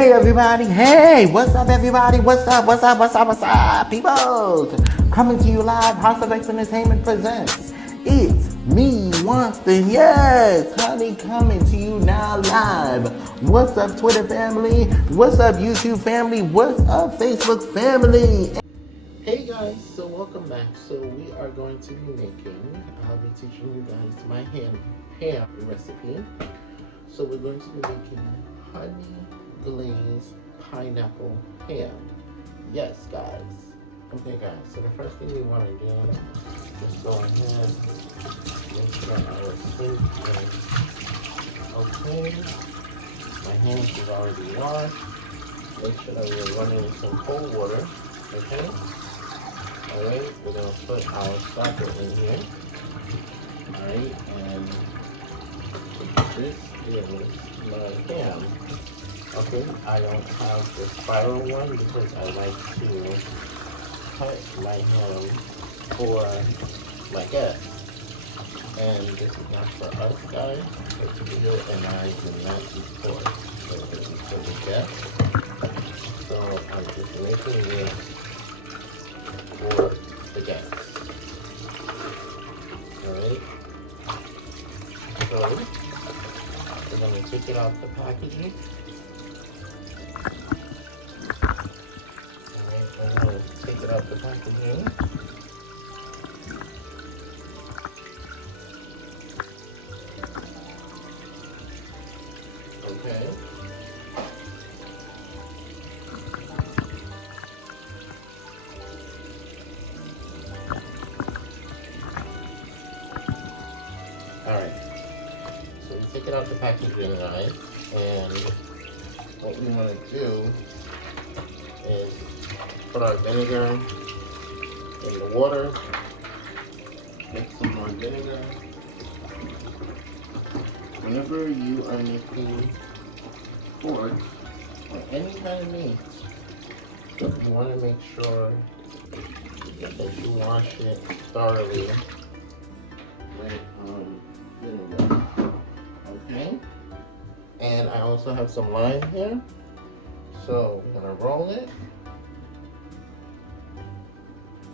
Hey everybody, hey, what's up everybody, what's up, people? Coming to you live, House of X Entertainment presents, it's me, Winston, yes, honey, coming to you now live. What's up Twitter family, what's up YouTube family, what's up Facebook family? Hey guys, so welcome back. So we are going to be making, I'll be teaching you guys my ham recipe. So we're going to be making honey glazed pineapple ham. Yes, guys. Okay, guys. So the first thing we want to do is go ahead, make sure our sink is okay. My hands is already washed. Make sure that we're running some cold water. Okay. All right. We're gonna put our starter in here. All right, and this is my ham. Okay, I don't have the spiral one because I like to cut my ham for my guests. And this is not for us guys, it's Leo and I do not eat pork. So this is for the guests. So I'm just making this for the guests. Alright. So we're going to take it out the packaging. Take it out the packaging. Okay. Alright. So we take it out the packaging, guys, and what we want to do is put our vinegar in the water, mix some more vinegar. Whenever you are making pork or any kind of meat, you want to make sure that you wash it thoroughly with vinegar. Okay? And I also have some lime here. So we're going to roll it.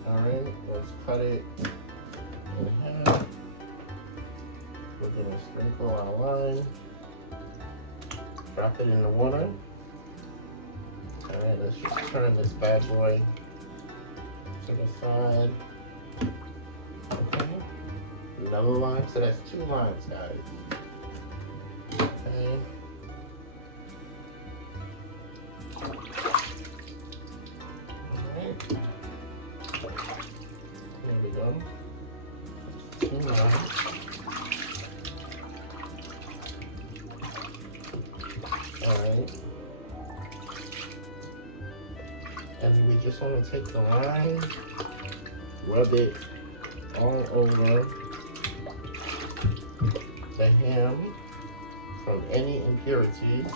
Alright, let's cut it in half. We're going to sprinkle our lime. Drop it in the water. Alright, let's just turn this bad boy to the side. Okay. Another lime, so that's 2 limes, guys. Okay. Alright. There we go. 2 limes. Alright. And we just want to take the lime, rub it all over the ham from any impurities.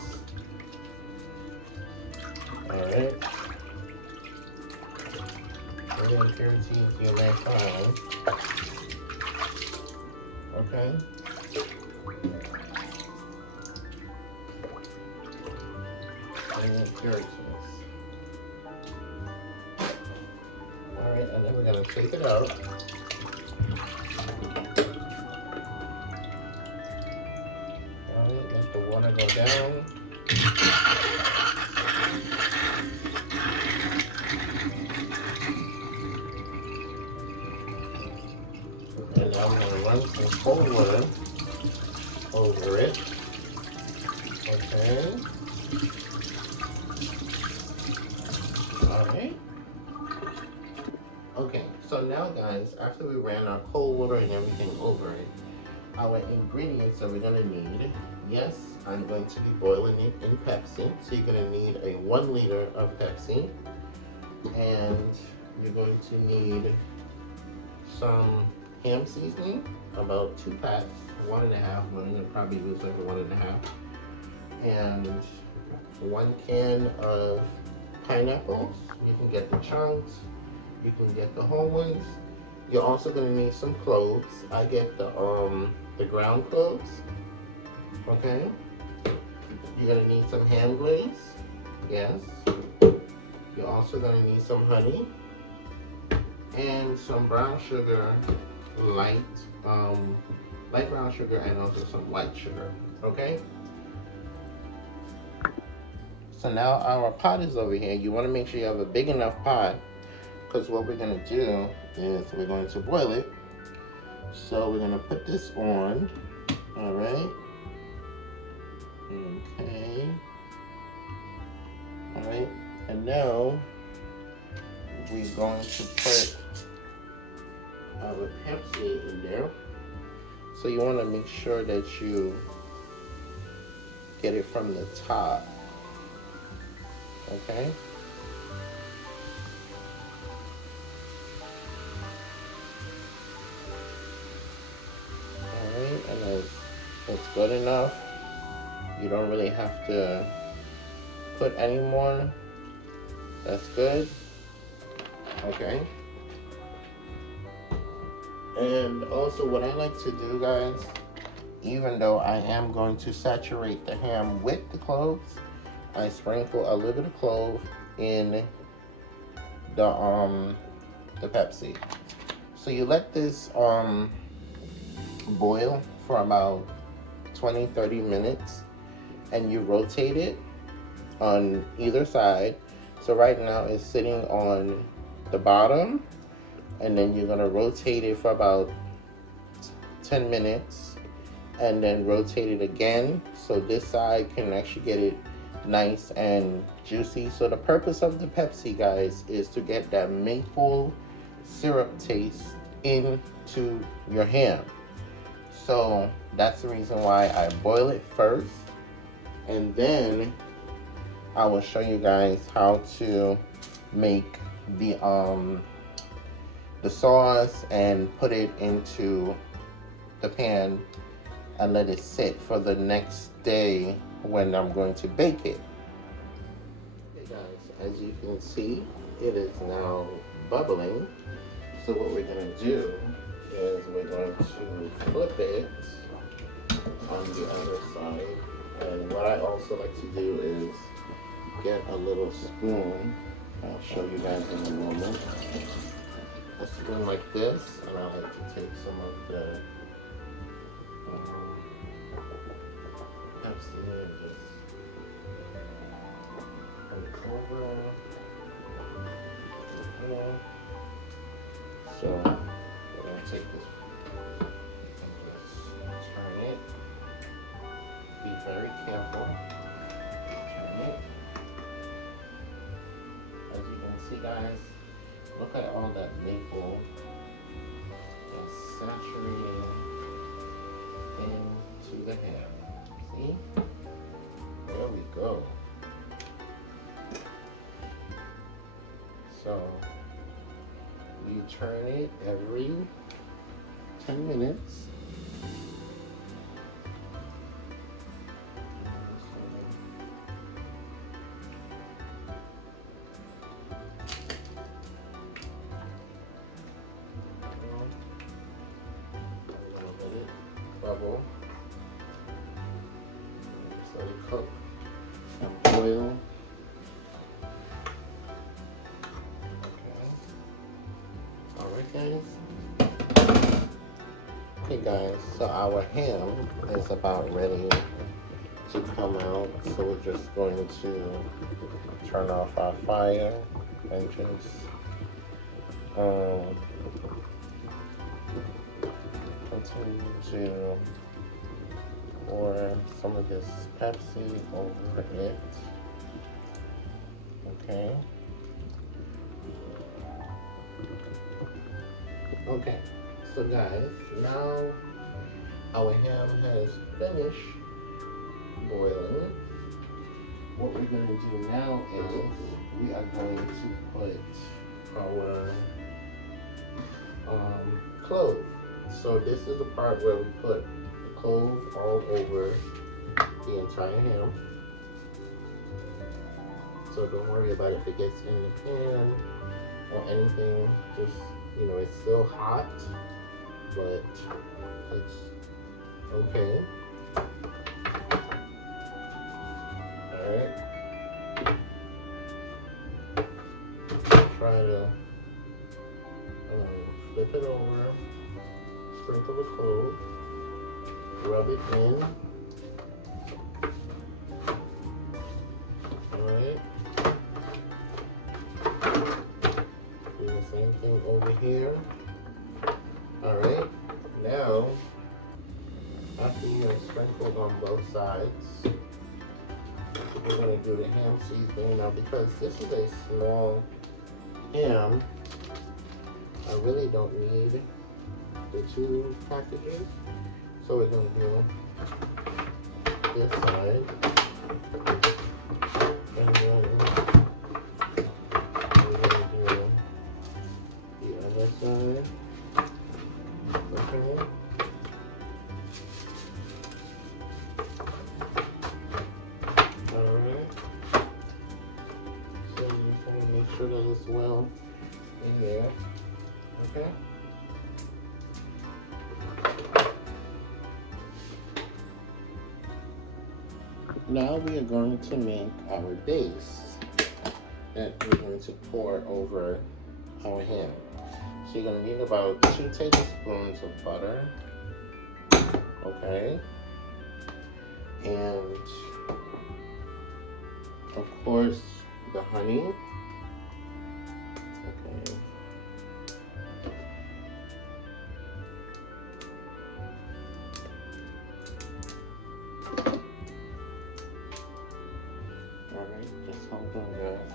Alright. Any impurities you may find. Okay. Any impurities. Alright, and then we're going to take it out. Alright, let the water go down. And now we're going to run some cold water over it. Okay. Alright. Okay, so now guys, after we ran our cold water and everything over it, our ingredients that we're going to need, yes, I'm going to be boiling it in Pepsi. So you're going to need a 1 liter of Pepsi. And you're going to need some ham seasoning, about 2 packs, 1.5. I'm going to probably use like a 1.5. And 1 can of pineapples. You can get the chunks. You can get the whole ones. You're also going to need some cloves. I get the ground cloves. Okay. You're going to need some ham glaze. Yes. You're also going to need some honey and some brown sugar, light brown sugar, and also some white sugar. Okay. So now our pot is over here. You want to make sure you have a big enough pot, because what we're going to do is we're going to boil it. So we're going to put this on. All right. Okay. All right. And now we're going to put our Pepsi in there. So you want to make sure that you get it from the top. Okay. All right, and it's good enough. You don't really have to put any more. That's good. Okay. And also what I like to do, guys, even though I am going to saturate the ham with the cloves, I sprinkle a little bit of clove in the Pepsi. So you let this boil for about 20-30 minutes, and you rotate it on either side. So right now it's sitting on the bottom, and then you're gonna rotate it for about 10 minutes, and then rotate it again so this side can actually get it nice and juicy. So the purpose of the Pepsi, guys, is to get that maple syrup taste into your ham. So that's the reason why I boil it first, and then I will show you guys how to make the sauce and put it into the pan and let it sit for the next day when I'm going to bake it. Okay guys, as you can see, it is now bubbling. So what we're going to do is we're going to flip it on the other side. And what I also like to do is get a little spoon. I'll show you guys in a moment. A spoon like this, and I like to take some of the Pepsi and just put it over. So we're going to take this and just turn it. Be very careful. Turn it. As you can see, guys, look at all that maple and saturated into the ham. See? There we go. So you turn it every 10 minutes. Bubble. Just let it cook and boil. Okay. Alright guys. Okay guys, so our ham is about ready to come out. So we're just going to turn off our fire and just continue to pour some of this Pepsi over it. Okay. Okay, so guys, now our ham has finished boiling. What we're going to do now is we are going to put our clove. So this is the part where we put the clove all over the entire ham. So don't worry about if it gets in the pan or anything. Just, you know, it's still hot, but it's okay. Alright. try to flip it over, sprinkle the clove, rub it in. Alright. Do the same thing over here. Alright. Now, after you have sprinkled on both sides, we're going to do the ham seasoning. Now, because this is a small ham, I really don't need the 2 packages. So we're going to do this side. And then we're going to do the other side. Okay. Alright. So you just want to make sure that it's well in there. Okay. Now we are going to make our base that we're going to pour over our ham. So you're going to need about 2 tablespoons of butter. Okay. And of course the honey. Okay. Alright, just hold on guys.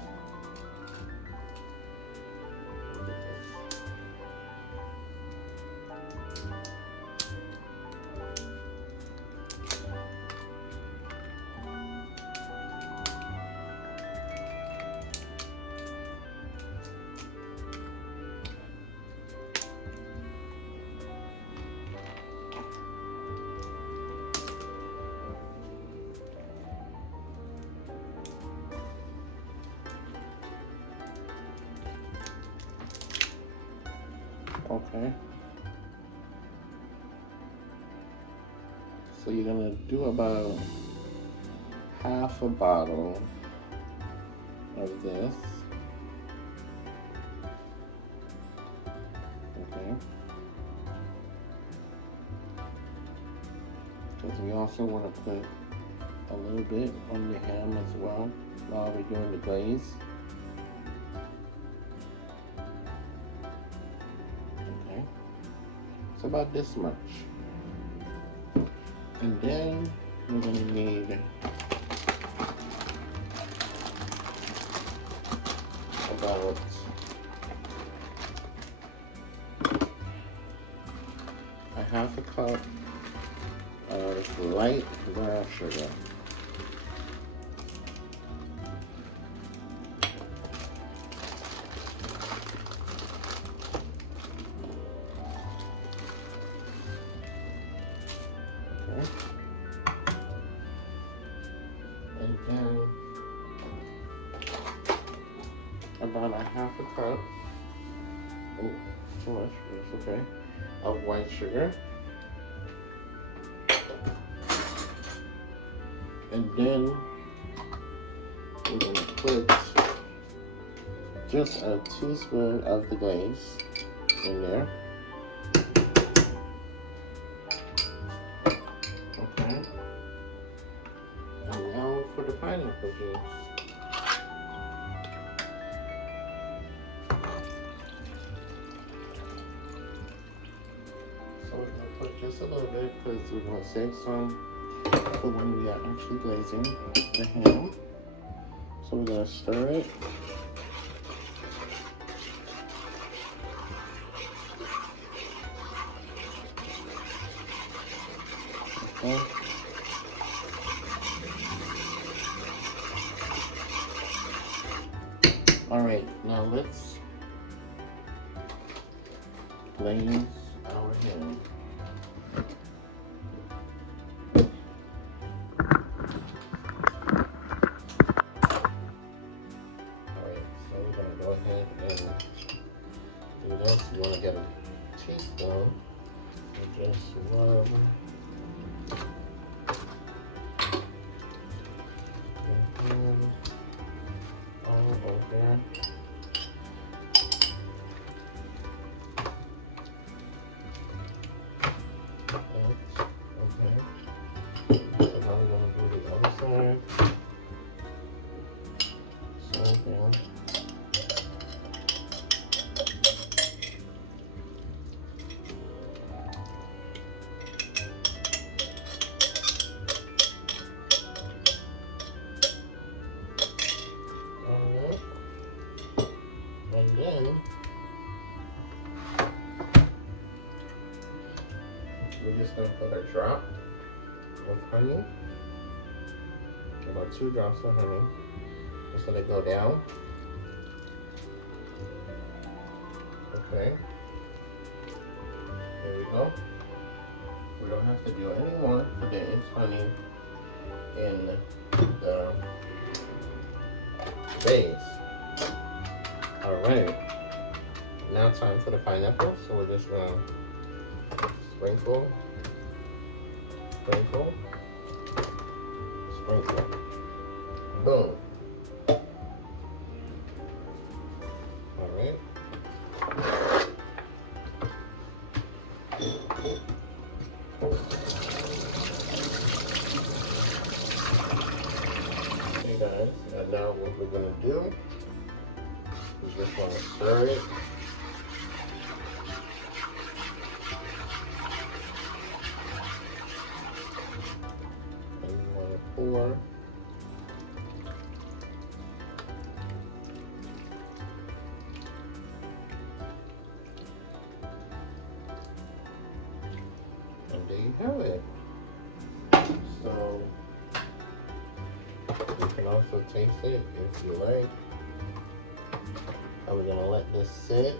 Okay. So you're gonna do about half a bottle of this. Okay. Because we also want to put a little bit on the ham as well while we're doing the glaze. About this much, and then we're going to need about a half a cup of light brown sugar. And then about a half a cup, oh, too much, it's okay, of white sugar. And then we're going to put just a teaspoon of the glaze in there. Okay. And now for the pineapple juice. So we're going to put just a little bit because we're going to save some for when we are actually glazing the ham. So we're going to stir it. Okay. Alright, now let's glaze our ham. Do this. You want to get a teaspoon and just rub all over just gonna put a drop of honey, about 2 drops of honey. Just let it go down. Okay. There we go. We don't have to do any more for this honey in the base. Alright. Now time for the pineapple. So we're just gonna sprinkle, sprinkle, sprinkle. Boom. Alright. Hey guys, and now what we're gonna do is just want to stir it. And you want to pour. And there you have it. So you can also taste it if you like. And we're gonna let this sit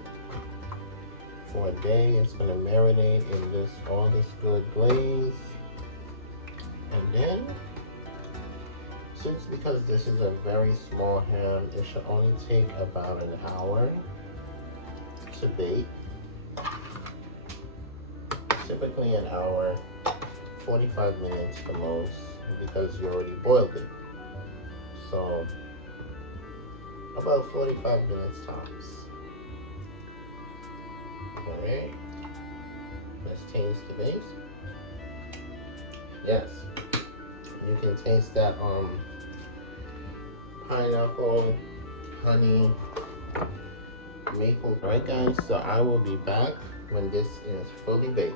for a day. It's gonna marinate in this all this good glaze. And then, because this is a very small ham, it should only take about an hour to bake. Typically an hour, 45 minutes the most, because you already boiled it. So about 45 minutes tops. Alright, let's taste the base. Yes, you can taste that pineapple, honey, maple. Alright guys, so I will be back when this is fully baked.